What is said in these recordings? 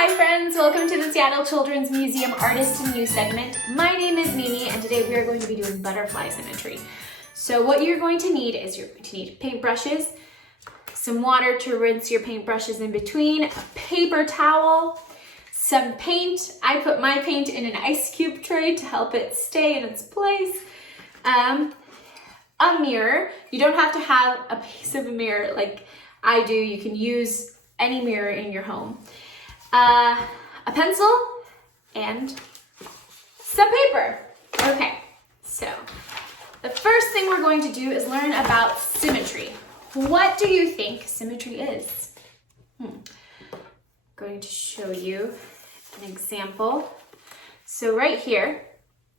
Hi friends, welcome to the Seattle Children's Museum Artist and You segment. My name is Mimi and today we are going to be doing butterfly symmetry. So what you're going to need is you're going to need paintbrushes, some water to rinse your paintbrushes in between, a paper towel, some paint. I put my paint in an ice cube tray to help it stay in its place. A mirror. You don't have to have a piece of a mirror like I do. You can use any mirror in your home. A pencil and some paper. Okay, so the first thing we're going to do is learn about symmetry. What do you think symmetry is? I'm going to show you an example. So right here,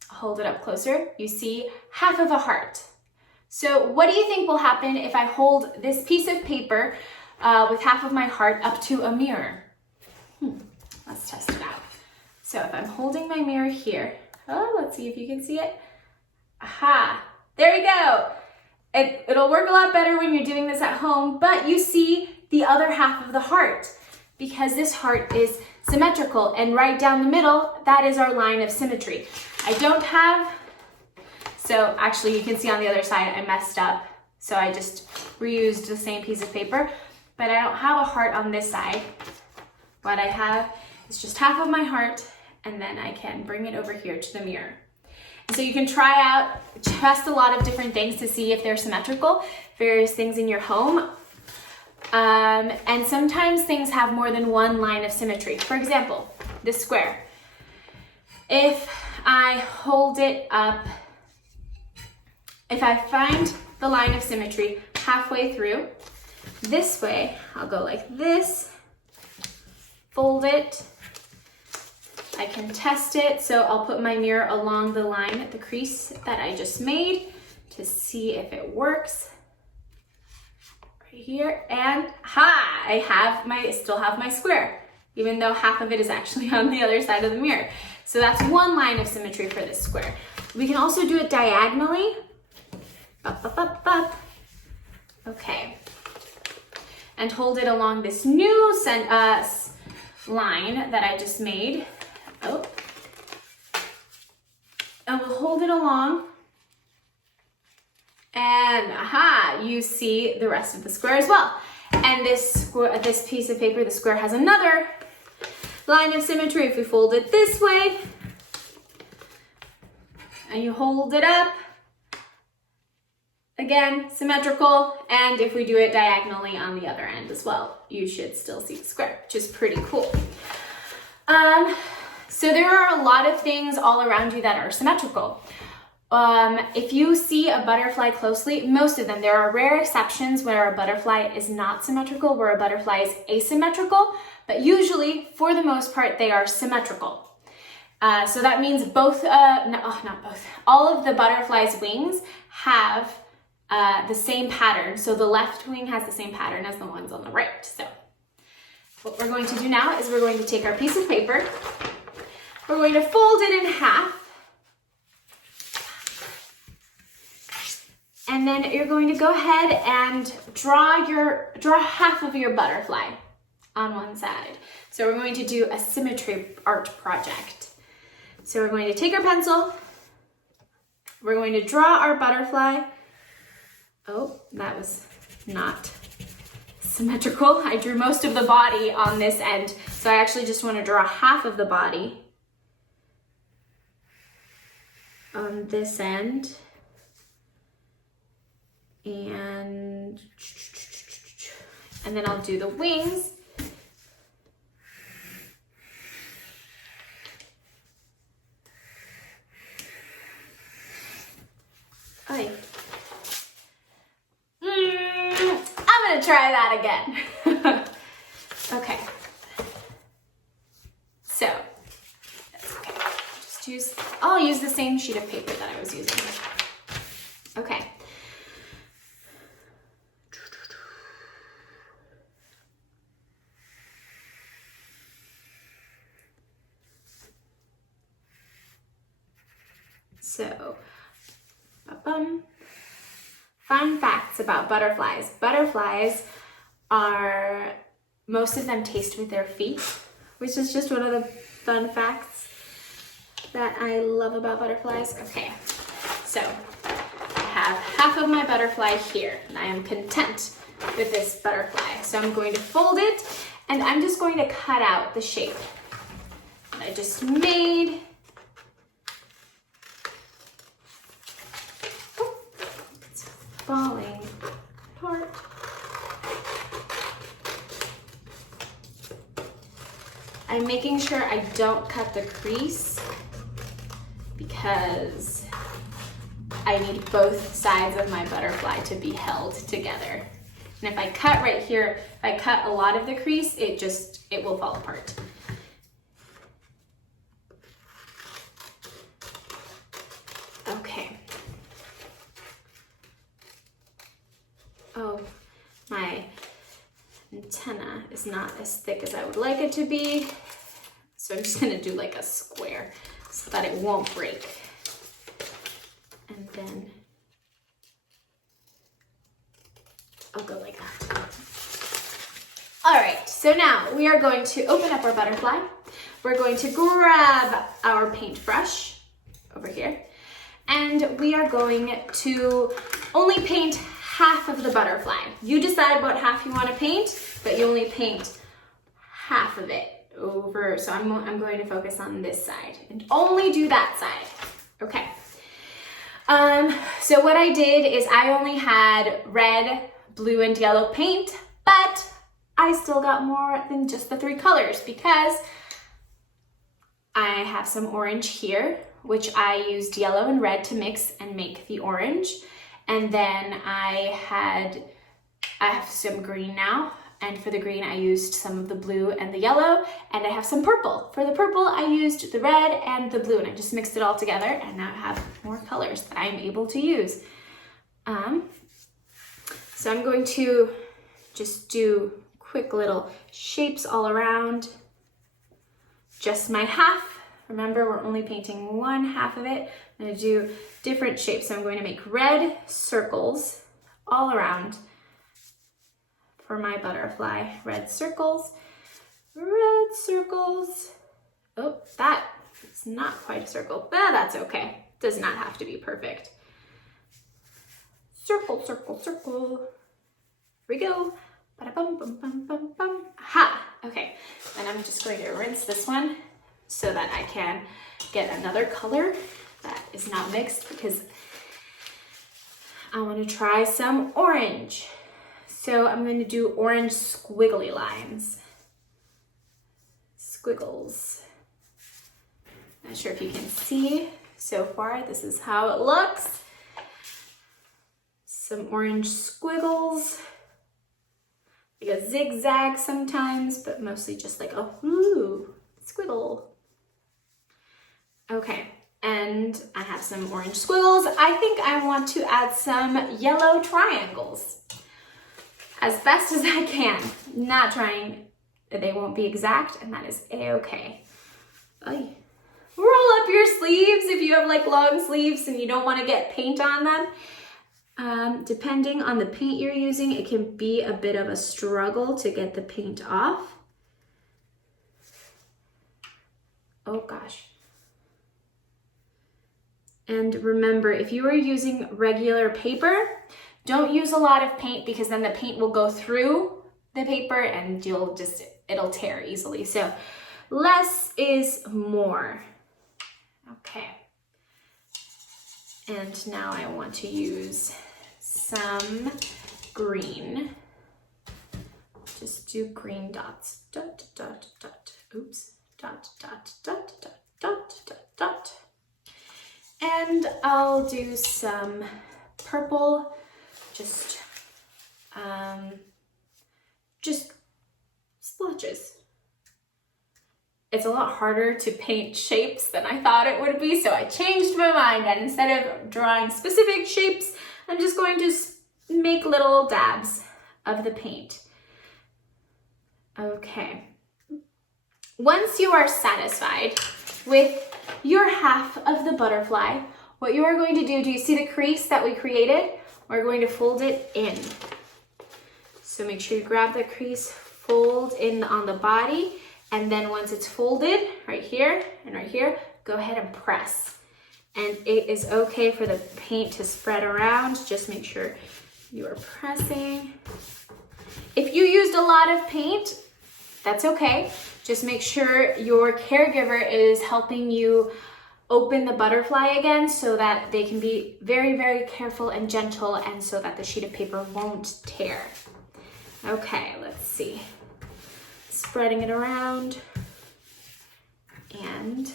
I'll hold it up closer, you see half of a heart. So what do you think will happen if I hold this piece of paper with half of my heart up to a mirror? Let's test it out. So if I'm holding my mirror here, let's see if you can see it. Aha, there we go. It'll work a lot better when you're doing this at home, but you see the other half of the heart because this heart is symmetrical, and right down the middle, that is our line of symmetry. So actually you can see on the other side I messed up, so I just reused the same piece of paper, but I don't have a heart on this side. What I have is just half of my heart, and then I can bring it over here to the mirror. And so you can test a lot of different things to see if they're symmetrical, various things in your home. And sometimes things have more than one line of symmetry. For example, this square. If I hold it up, if I find the line of symmetry halfway through, this way, I'll go like this, fold it, I can test it, so I'll put my mirror along the line, the crease that I just made to see if it works. Right here, and I still have my square, even though half of it is actually on the other side of the mirror. So that's one line of symmetry for this square. We can also do it diagonally. Okay. And hold it along this new line that I just made. And we'll hold it along. And you see the rest of the square as well. And this piece of paper, the square, has another line of symmetry. If we fold it this way, and you hold it up, again, symmetrical, and if we do it diagonally on the other end as well, you should still see the square, which is pretty cool. So there are a lot of things all around you that are symmetrical. If you see a butterfly closely, most of them, there are rare exceptions where a butterfly is not symmetrical, where a butterfly is asymmetrical, but usually, for the most part, they are symmetrical. So that means all of the butterfly's wings have the same pattern. So the left wing has the same pattern as the ones on the right. So what we're going to do now is we're going to take our piece of paper, we're going to fold it in half, and then you're going to go ahead and draw half of your butterfly on one side. So we're going to do a symmetry art project. So we're going to take our pencil, we're going to draw our butterfly. Oh, that was not symmetrical. I drew most of the body on this end, so I actually just want to draw half of the body on this end. And then I'll do the wings. I'm gonna try that again. Okay. So, that's okay. I'll use the same sheet of paper that I was using. Okay. So, fun facts about butterflies. Butterflies most of them taste with their feet, which is just one of the fun facts that I love about butterflies. Okay, so I have half of my butterfly here, and I am content with this butterfly. So I'm going to fold it, and I'm just going to cut out the shape that I just made. Oh, it's falling apart. I'm making sure I don't cut the crease because I need both sides of my butterfly to be held together. And if I cut right here, if I cut a lot of the crease, it will fall apart. Okay. Oh, my antenna is not as thick as I would like it to be. So I'm just gonna do like a square so that it won't break. And then I'll go like that. All right, so now we are going to open up our butterfly. We're going to grab our paintbrush over here, and we are going to only paint half of the butterfly. You decide what half you want to paint, but you only paint half of it over. So I'm going to focus on this side and only do that side. Okay. So what I did is I only had red, blue, and yellow paint, but I still got more than just the 3 colors because I have some orange here, which I used yellow and red to mix and make the orange. And then I have some green now. And for the green, I used some of the blue and the yellow, and I have some purple. For the purple, I used the red and the blue, and I just mixed it all together, and now I have more colors that I'm able to use. So I'm going to just do quick little shapes all around. Just my half. Remember, we're only painting one half of it. I'm gonna do different shapes. So I'm going to make red circles all around for my butterfly. Red circles, red circles. Oh, that is not quite a circle, but that's okay. Does not have to be perfect. Circle, circle, circle. Here we go. Ba-da-bum, bum, bum, bum, bum. Aha, okay. And I'm just going to rinse this one so that I can get another color that is not mixed because I want to try some orange. So I'm going to do orange squiggly lines. Squiggles. Not sure if you can see so far. This is how it looks. Some orange squiggles. Like a zigzag sometimes, but mostly just like a squiggle. Okay, and I have some orange squiggles. I think I want to add some yellow triangles as best as I can. Not trying, they won't be exact, and that is a-okay. Roll up your sleeves if you have like long sleeves and you don't want to get paint on them. Depending on the paint you're using, it can be a bit of a struggle to get the paint off. Oh gosh. And remember, if you are using regular paper, don't use a lot of paint because then the paint will go through the paper and it'll tear easily. So less is more. Okay. And now I want to use some green. Just do green dots. Dot, dot, dot. Oops. Dot, dot, dot, dot, dot, dot, dot. And I'll do some purple. Just splotches. It's a lot harder to paint shapes than I thought it would be, so I changed my mind, and instead of drawing specific shapes, I'm just going to make little dabs of the paint. Okay. Once you are satisfied with your half of the butterfly, what you are going to do you see the crease that we created? We're going to fold it in. So make sure you grab the crease, fold in on the body, And then once it's folded right here and right here, go ahead and press. And it is okay for the paint to spread around. Just make sure you are pressing. If you used a lot of paint, that's okay. Just make sure your caregiver is helping you open the butterfly again so that they can be very, very careful and gentle, and so that the sheet of paper won't tear. Okay, let's see. Spreading it around. And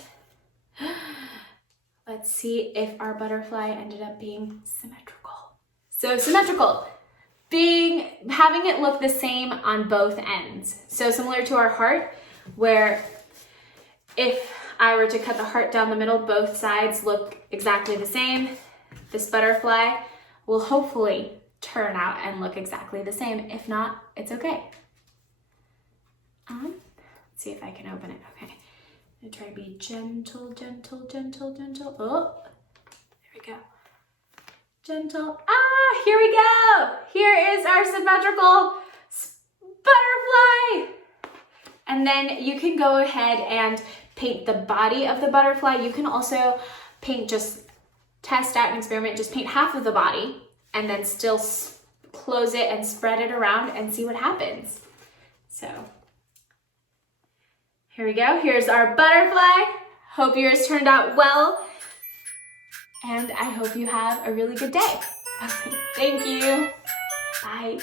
let's see if our butterfly ended up being symmetrical. So symmetrical, having it look the same on both ends. So similar to our heart, where if I were to cut the heart down the middle, both sides look exactly the same. This butterfly will hopefully turn out and look exactly the same. If not, it's okay. Let's see if I can open it. Okay. I'm gonna try to be gentle, gentle, gentle, gentle. Oh, there we go. Gentle. Ah, here we go. Here is our symmetrical butterfly. And then you can go ahead and paint the body of the butterfly. You can also paint, just test out an experiment, just paint half of the body and then still close it and spread it around and see what happens. So here we go. Here's our butterfly. Hope yours turned out well. And I hope you have a really good day. Thank you. Bye.